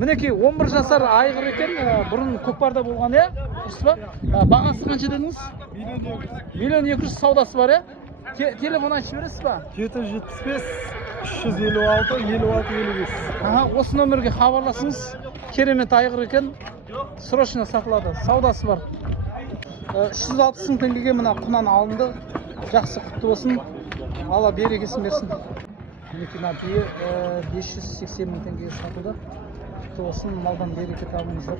Мінекей 11 жасар айғыр екен, бұрын көкпарда болған, е? Дұрыс па? Бағасы қанша дедіңіз? 1.200.000 саудасы бар, е? Телефон айтып бересіз ба? 775 356 56 55. Осы нөмірге хабарласыңыз. Керемет айғыр екен. Срочно сатылады. Саудасы бар. 360 мың теңгеге мына құнан алынды. Жақсы құтты болсын. Алла берекесін берсін. Мінекей мына бие 580 мың теңгеге сатылды. Құтты болсын, малдан береке табыңыздар.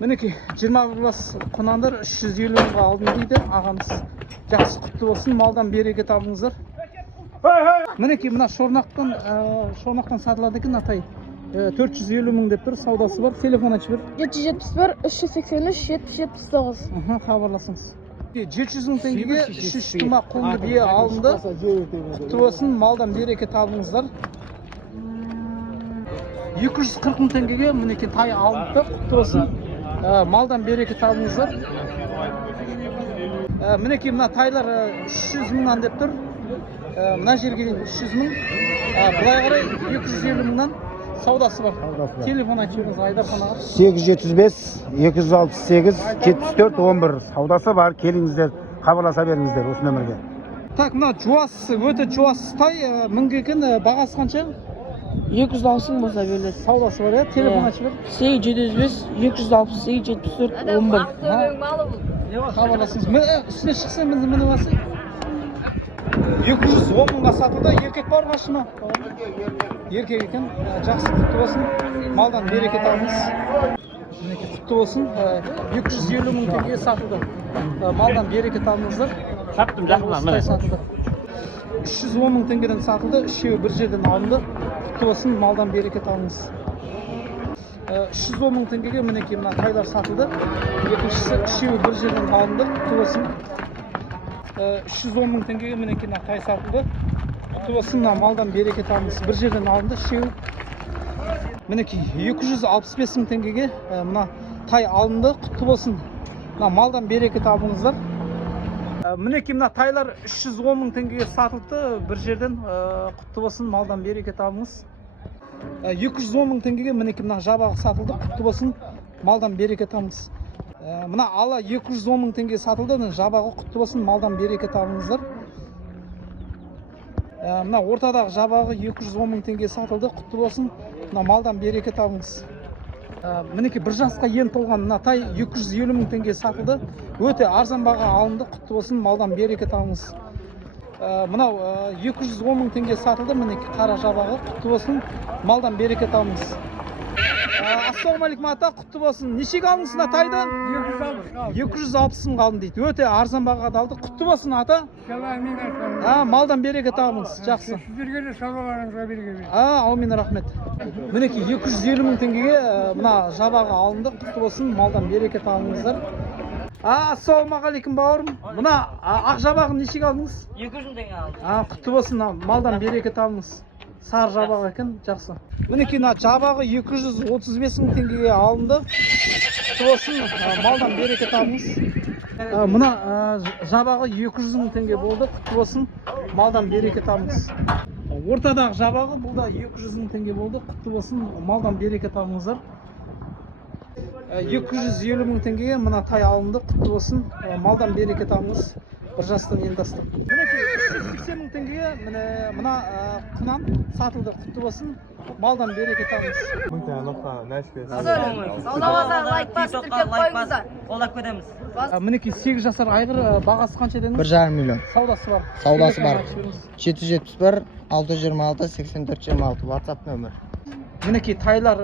Мінекей 21 бас құнандар 350 мыңға алдым дейді ағамыз. Жақсы құтты болсын, малдан береке табыңыздар. Мінекей мына шорнақтан сатылады екен атай. 450 мың деп тұр, саудасы бар. Телефон айтып бер. 771 383 7079. Хабарласыңыз. 700 мың теңгеге 3 тұма құлынды бие алынды. Құтты болсын, малдан береке табыңыздар. 240 мың теңгеге мінекей тай алынды. Құтты болсын, малдан береке табыңыздар. Мінекей мына тайлар 300 мыңнан деп тұр. Мына жерге 300 мың. Бұлай қарай 250 мыңнан саудасы бар. Телефон айтып беріңіз Айдархан аға. 875 268 74 11. Саудасы бар. Келіңіздер, хабарласа беріңіздер осы нөмірге. Так, мына жуас, өте жуас тай, мыңға екен, бағасы қанша? 260 мың болса беріледі. Саудасы бар, е? Телефон айтып бер. 875 268 74 11. Хабарласыңыз. Үстіне шықса міні басы. 210 мыңға сатылды. Еркек бар қашы ма? Еркек екен. Жақсы құтты болсын. Малдан береке табыңыз. Мінекей құтты болсын. 250 мың теңгеге сатылды. Малдан береке табыңыздар. Саттым, жақында. Сатылды. 310 мың теңгеден сатылды. Үшеуі бір жерден алынды. Құтты болсын. Малдан береке табыңыз. 310 мың теңгеге мінекей мына тайлар сатылды. Екіншісі үшеуі бір жерден алынды. Құтты болсын. 310 мың теңгеге мінекей мына тай сатылды. Құтты болсын, мына малдан береке табыңыз. Бір жерден алынды, үшеуі. Мінекей 265 мың теңгеге мына тай алынды. Құтты болсын, мына малдан береке табыңыздар. Мінекей мына тайлар 310 мың теңгеге сатылды. Бір жерден құтты болсын, малдан береке табыңыз. 210 мың теңгеге мінекей мына жабағы сатылды. Құтты болсын, малдан береке табыңыз. Мына ала 210 мың теңге сатылды. Жабағы құтты болсын, малдан береке табыңыздар. Мына ортадағы жабағы 210 мың теңге сатылды. Құтты болсын, мына малдан береке табыңыз. Мінекей бір жасқа ен толған мына тай 250 мың теңге сатылды. Өте арзан баға алынды. Құтты болсын, малдан береке табыңыз. Мынау 210 мың теңге сатылды. Мінекей қара жабағы құтты болсын, малдан береке табыңыз. Ассалаумағалейкум ата, құтты болсын. Нешеге алдыңыз мына тайды? 260 мың алдым дейді. Өте арзан бағада алды. Құтты болсын ата. Малдан береке табыңыз. Жақсы. Сіздерге де саудаларыңызға береке берсін. Аумин, рахмет. Мінекей 250 мың теңгеге мына жабағы алынды. Құтты болсын, малдан береке табыңыздар. Ассалаумағалейкум бауырым. Мына ақ жабағын нешеге алдыңыз? 200 мың теңге алдым. Құтты болсын, малдан береке табыңыз. Сар жабағы екен, жақсы. Мінекей жабағы 235 мың теңгеге алынды. Құтты болсын, малдан береке табыңыз. Мына жабағы 200 мың теңге болды. Құтты болсын, малдан береке табыңыз. Ортадағы жабағы бұл да 200 мың теңге болды. Құтты болсын, малдан береке табыңыздар. 250 мың теңгеге мына тай алынды. Құтты болсын, малдан береке табыңыз. Бір жастан ендастық. Мінекей 380 мың теңгеге мына құнан сатылды. Құтты болсын, малдан береке табыңыз. Лайк басып тіркеп қойыңыздар. Қолдап көреміз. Мінекей 8 жасар айғыр, бағасы қанша дедіңіз? 1,5 миллион. Саудасы бар. Саудасы бар. 771 626 84 26. WhatsApp нөмір. Мінекей тайлар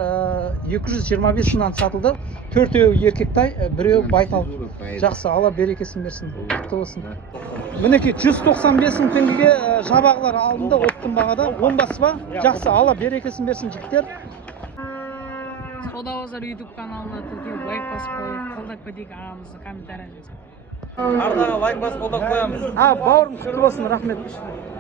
225 мыңнан сатылды. 4-еуі еркек тай, 1-еуі байтал. Жақсы, Алла берекесін берсін. Құтты болсын. Мінекей 195 мың теңгеге жабағылар алынды оттың бағада. 10 басы ба? Жақсы, Алла берекесін берсін жігіттер. Сауда базар YouTube каналына тіркеліп лайк басып қойып, қолдап кетейік ағамызды комментарий жазып. Ардаға лайк басып қолдап қоямыз. Бауырым құтты болсын, рахмет.